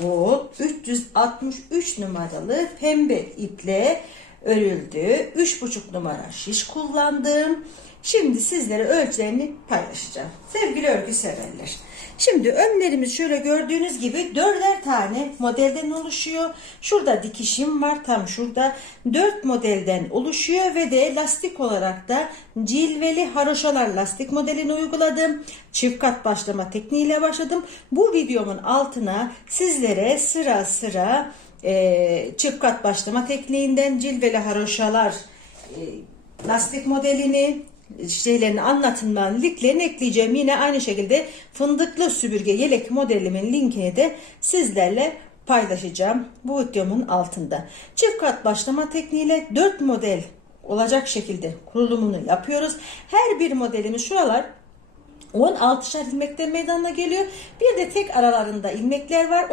Gold 363 numaralı pembe iple örüldü. 3,5 numara şiş kullandım. Şimdi sizlere ölçülerini paylaşacağım. Sevgili örgü severler. Şimdi önlerimiz şöyle gördüğünüz gibi dörder tane modelden oluşuyor. Şurada dikişim var tam şurada. Dört modelden oluşuyor ve de lastik olarak da cilveli haroşalar lastik modelini uyguladım. Çift kat başlama tekniğiyle başladım. Bu videomun altına sizlere sıra sıra e, çift kat başlama tekniğinden cilveli haroşalar e, lastik modelini şeylerini anlatımdan linklerini ekleyeceğim. Yine aynı şekilde fındıklı süpürge yelek modelimin linkini de sizlerle paylaşacağım bu videomun altında. Çift kat başlama tekniğiyle 4 model olacak şekilde kurulumunu yapıyoruz. Her bir modelimiz şuralar 16'şer ilmekten meydana geliyor. Bir de tek aralarında ilmekler var.